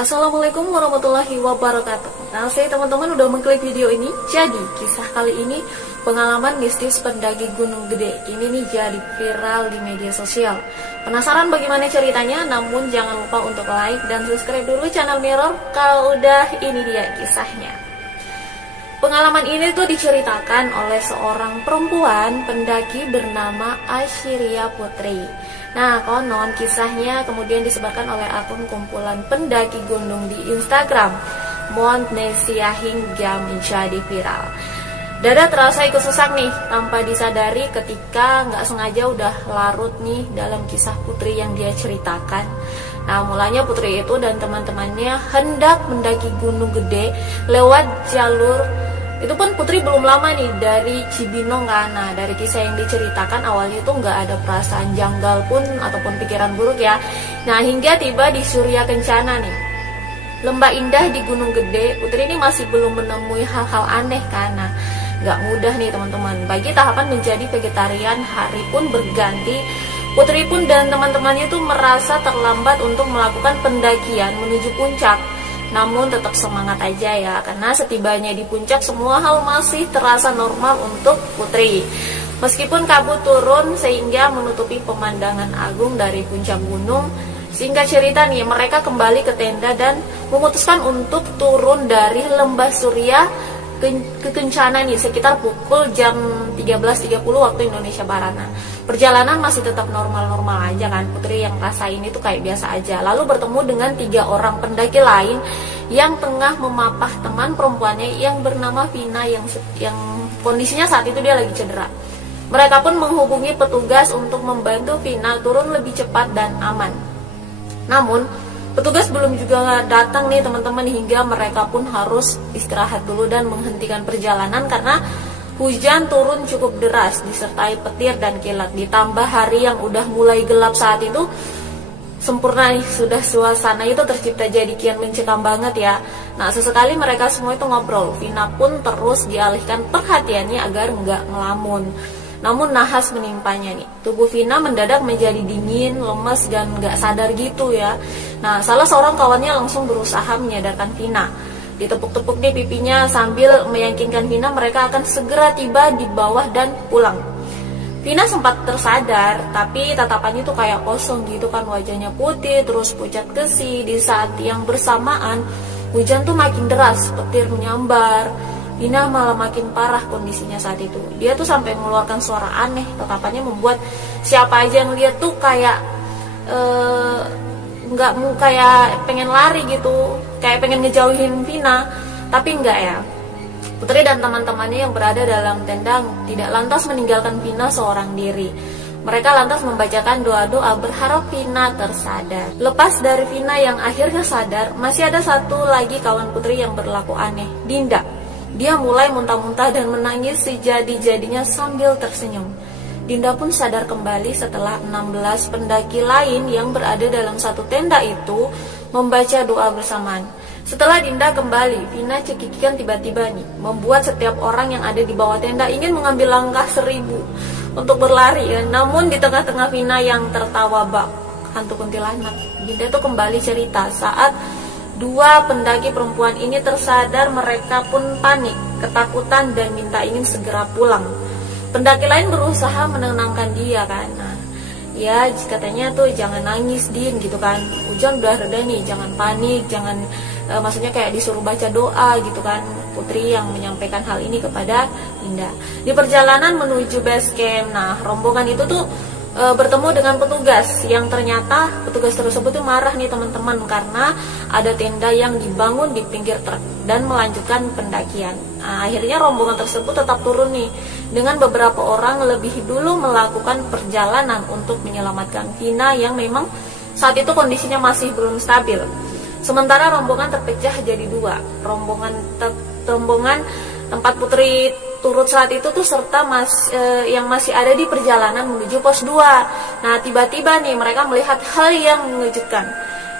Assalamualaikum warahmatullahi wabarakatuh. Nah, saya teman-teman udah mengklik video ini. Jadi, kisah kali ini pengalaman mistis pendaki Gunung Gede. Ini nih jadi viral di media sosial. Penasaran bagaimana ceritanya? Namun jangan lupa untuk like dan subscribe dulu channel Mirror. Kalau udah, ini dia kisahnya. Pengalaman ini tuh diceritakan oleh seorang perempuan pendaki bernama Ashiria Putri. Nah, konon kisahnya kemudian disebarkan oleh akun kumpulan pendaki gunung di Instagram Mount Nesia hingga menjadi viral. Dada terasa ikut sesak nih tanpa disadari ketika nggak sengaja udah larut nih dalam kisah Putri yang dia ceritakan. Nah, mulanya Putri itu dan teman-temannya hendak mendaki Gunung Gede lewat jalur. Itu pun Putri belum lama nih dari Cibinong kan. Nah, dari kisah yang diceritakan awalnya itu nggak ada perasaan janggal pun ataupun pikiran buruk ya. Nah, hingga tiba di Surya Kencana nih, lembah indah di Gunung Gede. Putri ini masih belum menemui hal-hal aneh kan. Nah, nggak mudah nih teman-teman. Bagi tahapan menjadi vegetarian, hari pun berganti. Putri pun dan teman-temannya itu merasa terlambat untuk melakukan pendakian menuju puncak. Namun tetap semangat aja ya, karena setibanya di puncak semua hal masih terasa normal untuk Putri. Meskipun kabut turun sehingga menutupi pemandangan agung dari puncak gunung. Singkat cerita nih, mereka kembali ke tenda dan memutuskan untuk turun dari lembah Surya ke Kencana nih sekitar pukul jam 13.30 waktu Indonesia Barat. Nah, perjalanan masih tetap normal-normal aja kan. Putri yang rasain itu kayak biasa aja. Lalu bertemu dengan 3 orang pendaki lain yang tengah memapah teman perempuannya yang bernama Vina yang kondisinya saat itu dia lagi cedera. Mereka pun menghubungi petugas untuk membantu Vina turun lebih cepat dan aman. Namun petugas belum juga datang nih teman-teman, hingga mereka pun harus istirahat dulu dan menghentikan perjalanan karena hujan turun cukup deras disertai petir dan kilat. Ditambah hari yang udah mulai gelap saat itu, sempurna nih sudah suasana itu tercipta jadi kian mencekam banget ya. Nah, sesekali mereka semua itu ngobrol. Vina pun terus dialihkan perhatiannya agar nggak ngelamun. Namun nahas menimpanya nih. Tubuh Vina mendadak menjadi dingin, lemas, dan gak sadar gitu ya. Nah, salah seorang kawannya langsung berusaha menyadarkan Vina. Ditepuk-tepuk nih pipinya sambil meyakinkan Vina mereka akan segera tiba di bawah dan pulang. Vina sempat tersadar, tapi tatapannya tuh kayak kosong gitu kan. Wajahnya putih, terus pucat kesi. Di saat yang bersamaan, hujan tuh makin deras, petir menyambar. Vina malah makin parah kondisinya saat itu. Dia tuh sampai mengeluarkan suara aneh. Tatapannya membuat siapa aja yang lihat tuh kayak kayak pengen lari gitu, kayak pengen ngejauhin Vina. Tapi enggak ya. Putri dan teman-temannya yang berada dalam tenda tidak lantas meninggalkan Vina seorang diri. Mereka lantas membacakan doa-doa berharap Vina tersadar. Lepas dari Vina yang akhirnya sadar, masih ada satu lagi kawan Putri yang berlaku aneh, Dinda. Dia mulai muntah-muntah dan menangis sejadi-jadinya sambil tersenyum. Dinda pun sadar kembali setelah 16 pendaki lain yang berada dalam satu tenda itu membaca doa bersamaan. Setelah Dinda kembali, Vina cekikikan tiba-tiba nih, membuat setiap orang yang ada di bawah tenda ingin mengambil langkah 1000 untuk berlari ya. Namun di tengah-tengah Vina yang tertawa bak hantu kuntilanak, Dinda itu kembali cerita saat 2 pendaki perempuan ini tersadar, mereka pun panik, ketakutan dan minta ingin segera pulang. Pendaki lain berusaha menenangkan dia kan. Nah, ya katanya tuh jangan nangis Din gitu kan. Hujan udah reda nih, jangan panik, jangan maksudnya kayak disuruh baca doa gitu kan. Putri yang menyampaikan hal ini kepada Dinda. Di perjalanan menuju base camp, nah rombongan itu tuh bertemu dengan petugas yang ternyata petugas tersebut tuh marah nih teman-teman karena ada tenda yang dibangun di pinggir truk dan melanjutkan pendakian. Nah, akhirnya rombongan tersebut tetap turun nih dengan beberapa orang lebih dulu melakukan perjalanan untuk menyelamatkan Vina yang memang saat itu kondisinya masih belum stabil. Sementara rombongan terpecah jadi 2. Rombongan tempat Putri turut saat itu tuh serta yang masih ada di perjalanan menuju pos 2. Nah, tiba-tiba nih mereka melihat hal yang mengejutkan.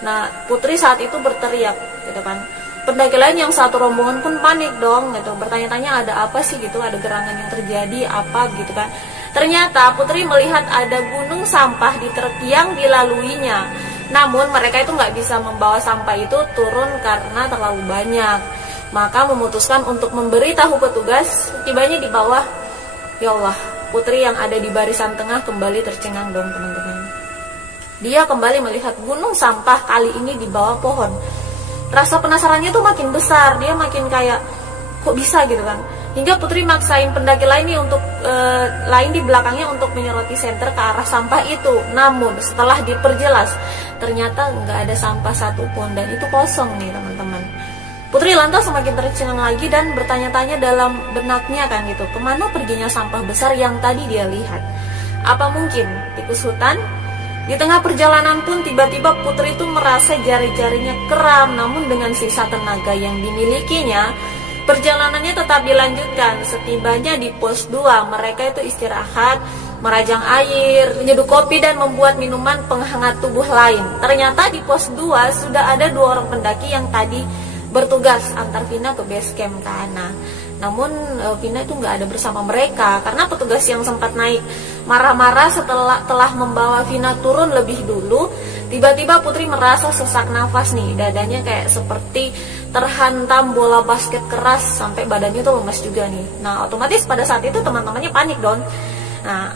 Nah, Putri saat itu berteriak gitu kan. Pendaki lain yang satu rombongan pun panik dong gitu, bertanya-tanya ada apa sih gitu, ada gerangan yang terjadi apa gitu kan. Ternyata Putri melihat ada gunung sampah di truk yang dilaluinya. Namun mereka itu nggak bisa membawa sampah itu turun karena terlalu banyak. Maka memutuskan untuk memberitahu petugas. Tibanya di bawah, ya Allah, putri yang ada di barisan tengah kembali tercengang dong teman-teman. Dia kembali melihat gunung sampah kali ini di bawah pohon. Rasa penasarannya tuh makin besar, dia makin kayak kok bisa gitu kan. Hingga putri maksain pendaki lain nih untuk lain di belakangnya untuk menyoroti senter ke arah sampah itu. Namun setelah diperjelas, ternyata nggak ada sampah satupun dan itu kosong nih teman-teman. Putri lantas semakin tercengang lagi dan bertanya-tanya dalam benaknya kan gitu, kemana perginya sampah besar yang tadi dia lihat? Apa mungkin tikus hutan? Di tengah perjalanan pun tiba-tiba Putri itu merasa jari-jarinya kram, namun dengan sisa tenaga yang dimilikinya, perjalanannya tetap dilanjutkan. Setibanya di pos 2, mereka itu istirahat, merajang air, menyeduh kopi dan membuat minuman penghangat tubuh lain. Ternyata di pos 2 sudah ada 2 orang pendaki yang tadi bertugas antar Vina ke base camp Kana. Namun Vina itu nggak ada bersama mereka karena petugas yang sempat naik marah-marah setelah telah membawa Vina turun lebih dulu. Tiba-tiba Putri merasa sesak nafas nih, dadanya kayak seperti terhantam bola basket keras sampai badannya tuh lemas juga nih. Nah otomatis pada saat itu teman-temannya panik dong. Nah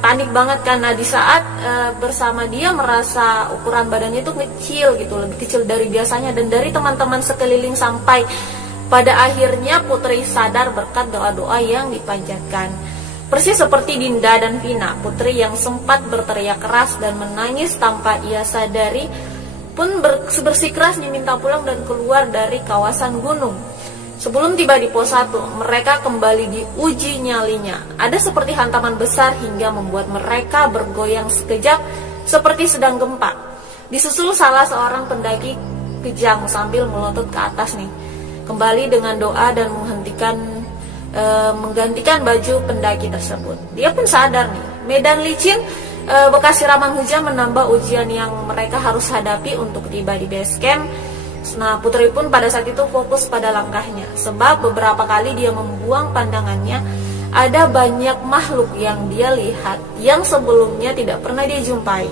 panik banget karena di saat bersama dia merasa ukuran badannya itu kecil gitu, lebih kecil dari biasanya dan dari teman-teman sekeliling sampai pada akhirnya Putri sadar berkat doa-doa yang dipanjatkan. Persis seperti Dinda dan Vina, Putri yang sempat berteriak keras dan menangis tanpa ia sadari pun bersikeras diminta pulang dan keluar dari kawasan gunung. Sebelum tiba di pos 1, mereka kembali diuji nyalinya. Ada seperti hantaman besar hingga membuat mereka bergoyang sekejap seperti sedang gempa. Disusul salah seorang pendaki kejang sambil melotot ke atas nih. Kembali dengan doa dan menggantikan baju pendaki tersebut. Dia pun sadar nih, medan licin bekas siraman hujan menambah ujian yang mereka harus hadapi untuk tiba di base camp. Nah, Putri pun pada saat itu fokus pada langkahnya, sebab beberapa kali dia membuang pandangannya, ada banyak makhluk yang dia lihat yang sebelumnya tidak pernah dia jumpai.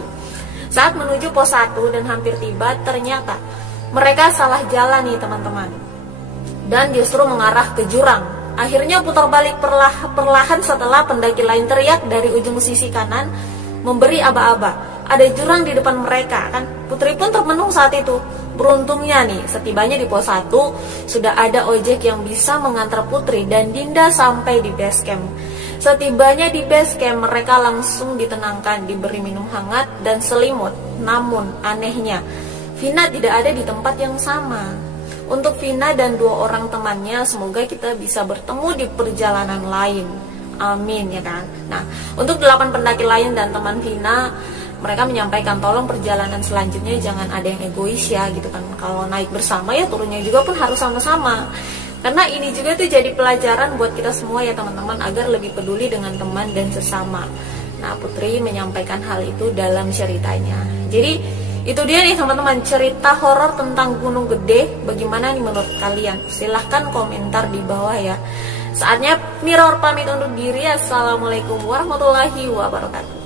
Saat menuju pos 1 dan hampir tiba, ternyata mereka salah jalan nih teman-teman, dan justru mengarah ke jurang. Akhirnya putar balik perlahan setelah pendaki lain teriak dari ujung sisi kanan memberi aba-aba. Ada jurang di depan mereka kan. Putri pun termenung saat itu. Beruntungnya nih, setibanya di pos 1 sudah ada ojek yang bisa mengantar Putri dan Dinda sampai di base camp. Setibanya di base camp, mereka langsung ditenangkan, diberi minum hangat dan selimut. Namun anehnya, Vina tidak ada di tempat yang sama. Untuk Vina dan 2 orang temannya, semoga kita bisa bertemu di perjalanan lain. Amin ya kan. Nah, untuk 8 pendaki lain dan teman Vina, mereka menyampaikan tolong perjalanan selanjutnya jangan ada yang egois ya gitu kan. Kalau naik bersama ya turunnya juga pun harus sama-sama. Karena ini juga tuh jadi pelajaran buat kita semua ya teman-teman, agar lebih peduli dengan teman dan sesama. Nah, Putri menyampaikan hal itu dalam ceritanya. Jadi itu dia nih teman-teman, cerita horor tentang Gunung Gede. Bagaimana nih menurut kalian? Silahkan komentar di bawah ya. Saatnya Mirror pamit undur diri. Assalamualaikum warahmatullahi wabarakatuh.